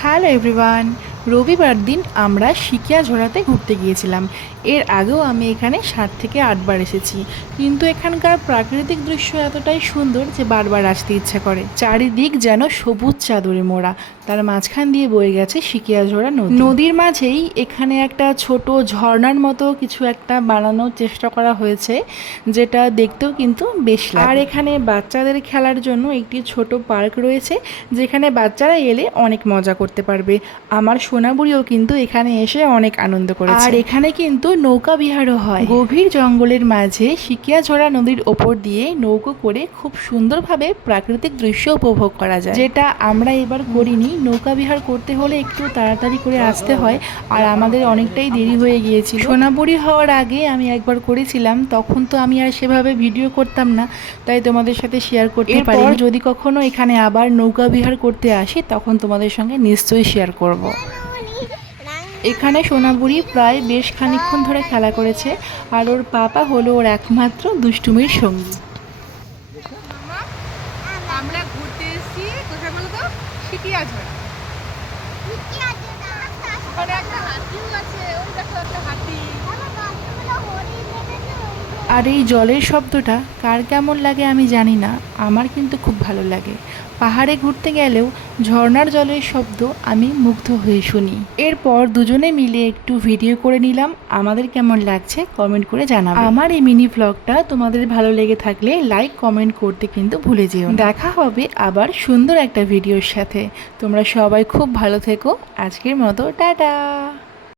Hello everyone. রবিবার দিন আমরা সিকিয়াঝোড়াতে ঘুরতে গিয়েছিলাম। এর আগেও আমি এখানে 7 থেকে 8 বার এসেছি, কিন্তু এখানকার প্রাকৃতিক দৃশ্য এতটাই সুন্দর যে বারবার আসতে ইচ্ছা করে। চারিদিক যেন সবুজ চাদরে মোড়া, তার মাঝখান দিয়ে বয়ে গেছে সিকিয়াঝোড়া নদী। নদীর মাঝেই এখানে একটা ছোট ঝর্ণার মতো কিছু একটা বানানোর চেষ্টা করা হয়েছে, যেটা দেখতেও কিন্তু বেশ লাগে। আর এখানে বাচ্চাদের খেলার জন্য একটি ছোট পার্ক রয়েছে, যেখানে বাচ্চারা এলে অনেক মজা করতে পারবে। আমার সোনাবুড়িও কিন্তু এখানে এসে অনেক আনন্দ করেছে। আর এখানে কিন্তু নৌকা বিহারও হয়। গভীর জঙ্গলের মাঝে সিকিয়াঝোড়া নদীর ওপর দিয়ে নৌকো করে খুব সুন্দরভাবে প্রাকৃতিক দৃশ্য উপভোগ করা যায়, যেটা আমরা এবার করিনি। নৌকা বিহার করতে হলে একটু তাড়াতাড়ি করে আসতে হয়, আর আমাদের অনেকটাই দেরি হয়ে গিয়েছিল। সোনাবুড়ি হওয়ার আগে আমি একবার করেছিলাম, তখন তো আমি আর সেভাবে ভিডিও করতাম না, তাই তোমাদের সাথে শেয়ার করতে পারি। যদি কখনো এখানে আবার নৌকা বিহার করতে আসি, তখন তোমাদের সঙ্গে নিশ্চয়ই শেয়ার করব। এখানে সোনাবুড়ি প্রায় বেশ খানিকক্ষণ ধরে খেলা করেছে, আর ওর পাপা হলো ওর একমাত্র দুষ্টুমির সঙ্গী। আমরা ঘুরতে এসেছি কোথায় বলো তো? সিকিয়াঝোড়া। ওখানে একটা হাতিও আছে, ওই দেখো একটা হাতি। আর এই জলের শব্দটা কার কেমন লাগে আমি জানি না, আমার কিন্তু খুব ভালো লাগে। পাহাড়ে ঘুরতে গেলেও ঝর্ণার জলের শব্দ আমি মুগ্ধ হয়ে শুনি। এরপর দুজনে মিলে একটু ভিডিও করে নিলাম। আমাদের কেমন লাগছে কমেন্ট করে জানাবে। আমার এই মিনি ব্লগটা তোমাদের ভালো লেগে থাকলে লাইক কমেন্ট করতে কিন্তু ভুলে যেও না। দেখা হবে আবার সুন্দর একটা ভিডিওর সাথে। তোমরা সবাই খুব ভালো থেকো। আজকের মতো টাটা।